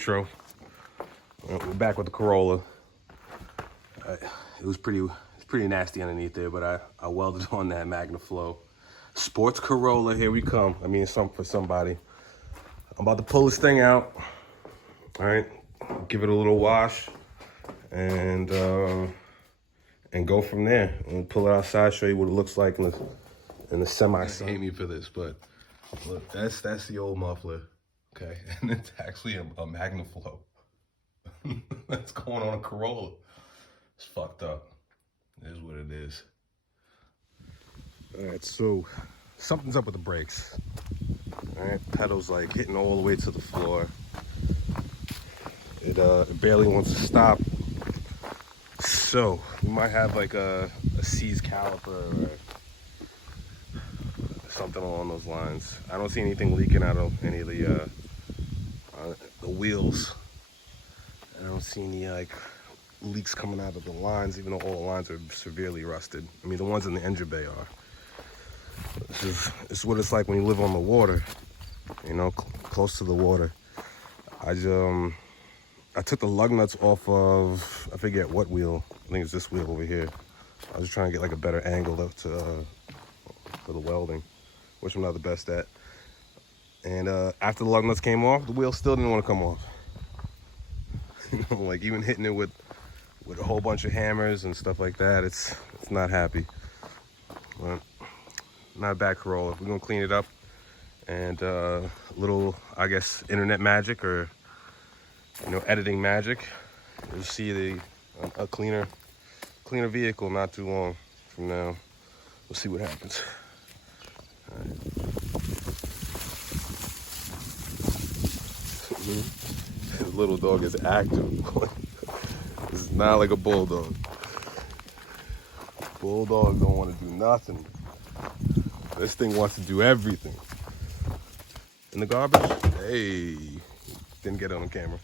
intro. We're back with the Corolla. It's pretty nasty underneath there, but I welded on that MagnaFlow. Sports Corolla, here we come. I mean, something for somebody. I'm about to pull this thing out. All right, give it a little wash, and go from there. And pull it outside, show you what it looks like in the semi-sun. Hate me for this, but look, that's the old muffler, okay? And it's actually a MagnaFlow. That's going on a Corolla. It's fucked up. It is what it is. All right, so something's up with the brakes. All right, pedals like hitting all the way to the floor. It barely wants to stop. So we might have like a seized caliper or something along those lines. I don't see anything leaking out of any of the wheels. I don't see any like leaks coming out of the lines, even though all the lines are severely rusted. I mean, the ones in the engine bay are. This is what it's like when you live on the water, you know, close to the water. I took the lug nuts off of, I forget what wheel. I think it's this wheel over here. I was trying to get like a better angle for the welding, which I'm not the best at. And after the lug nuts came off, the wheel still didn't want to come off. You know, like even hitting it with a whole bunch of hammers and stuff like that, it's not happy. But not a bad Corolla. We're gonna clean it up, and little, I guess, internet magic or, you know, editing magic. You'll see a cleaner vehicle not too long from now. We'll see what happens. All right. This little dog is active. This is not like a bulldog. Bulldog don't want to do nothing. This thing wants to do everything. In the garbage? Hey, didn't get it on camera.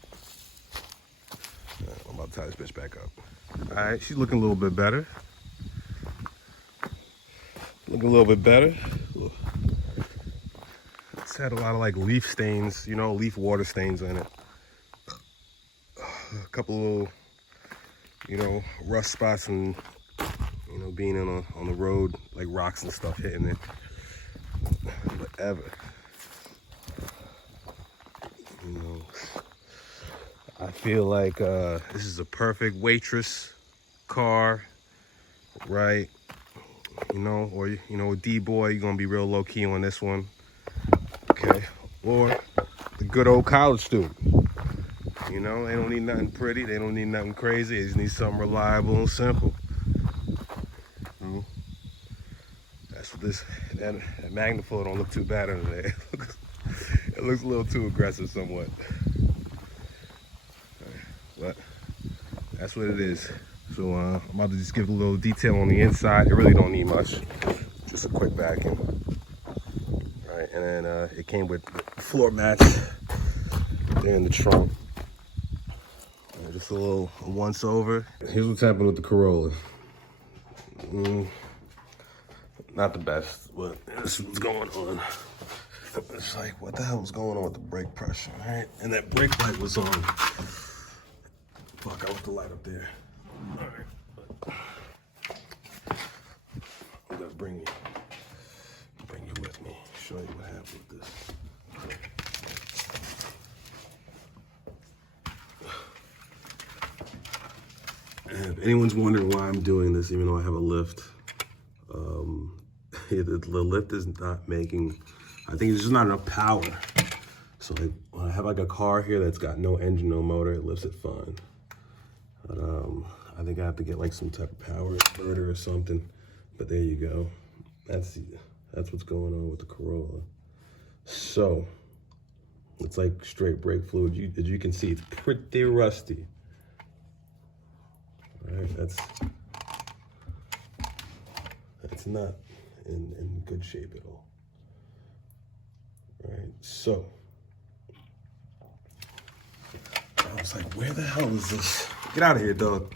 I'm about to tie this bitch back up. All right, she's looking a little bit better. Looking a little bit better. It's had a lot of like leaf stains, you know, leaf water stains on it. A couple little, you know, rust spots and, you know, being on the road, like rocks and stuff hitting it. Whatever. You know, I feel like this is a perfect waitress car, right? You know, or, you know, a D-boy, you're gonna be real low key on this one, okay? Or the good old college student. You know, they don't need nothing pretty, they don't need nothing crazy, they just need something reliable and simple. That's what that MagnaFlow don't look too bad under there. It looks a little too aggressive somewhat. But that's what it is. So I'm about to just give a little detail on the inside. It really don't need much. Just a quick vacuum. All right, and then it came with floor mats there in the trunk. Just a little once over. Here's what's happened with the Corolla. Not the best, but this is what's going on. It's like, what the hell was going on with the brake pressure, right? And that brake light was on. Fuck, I left the light up there. All right. I'm gonna bring you with me. Show you what happened with this. And if anyone's wondering why I'm doing this, even though I have a lift, the lift is not making, I think it's just not enough power. So like, when I have like a car here that's got no engine, no motor, it lifts it fine. But I think I have to get like some type of power inverter or something. But there you go. That's what's going on with the Corolla. So it's like straight brake fluid. As you can see, it's pretty rusty. All right, that's not in good shape at all. All right, so I was like, where the hell is this? Get out of here, dog.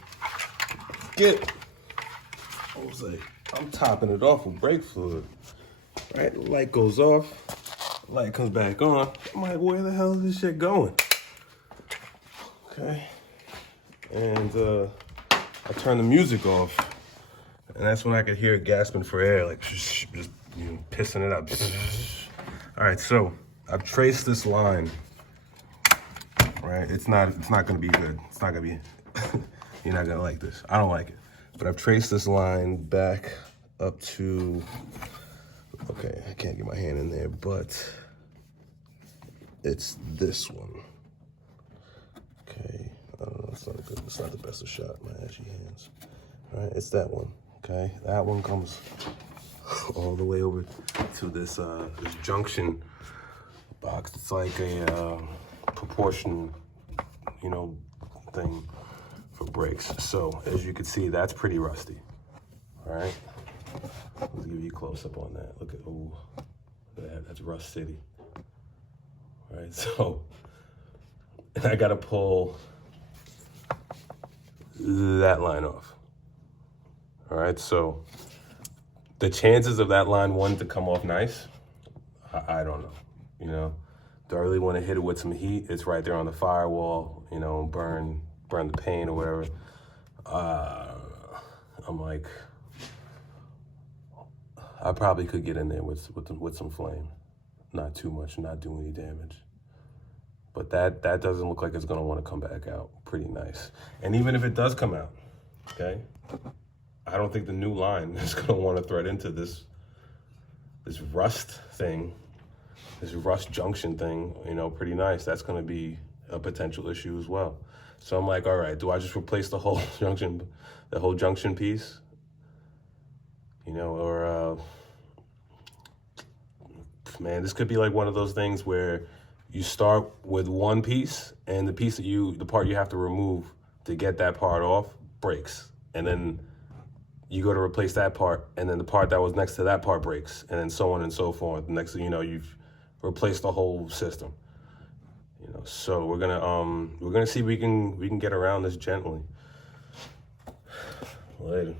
Get. I was like, I'm topping it off with brake fluid. Right, the light goes off, the light comes back on. I'm like, where the hell is this shit going? Okay. And I turned the music off. And that's when I could hear it gasping for air, like just pissing it out. All right, so I've traced this line. Right, it's not gonna be good. It's not gonna be. You're not gonna like this. I don't like it. But I've traced this line back up to. Okay, I can't get my hand in there, but it's this one. Okay, I don't know. It's not good. It's not the best of shot. My ashy hands. All right, it's that one. Okay, that one comes all the way over to this this junction box. It's like a proportion, thing for brakes. So as you can see, that's pretty rusty. All right, let's give you a close up on that. Look at that. That's Rust City. All right, so and I gotta pull that line off. All right, so the chances of that line wanting to come off nice, I don't know. Do I really want to hit it with some heat? It's right there on the firewall, burn the paint or whatever. I'm like, I probably could get in there with some flame. Not too much, not do any damage. But that doesn't look like it's gonna want to come back out pretty nice. And even if it does come out, okay, I don't think the new line is gonna want to thread into this rust thing, this rust junction thing, pretty nice. That's gonna be a potential issue as well. So I'm like, all right, do I just replace the whole junction piece? Or man, this could be like one of those things where you start with one piece and the part you have to remove to get that part off breaks. And then you go to replace that part and then the part that was next to that part breaks, and then so on and so forth. Next thing you know, you've replaced the whole system. So we're gonna see if we can get around this gently. Later.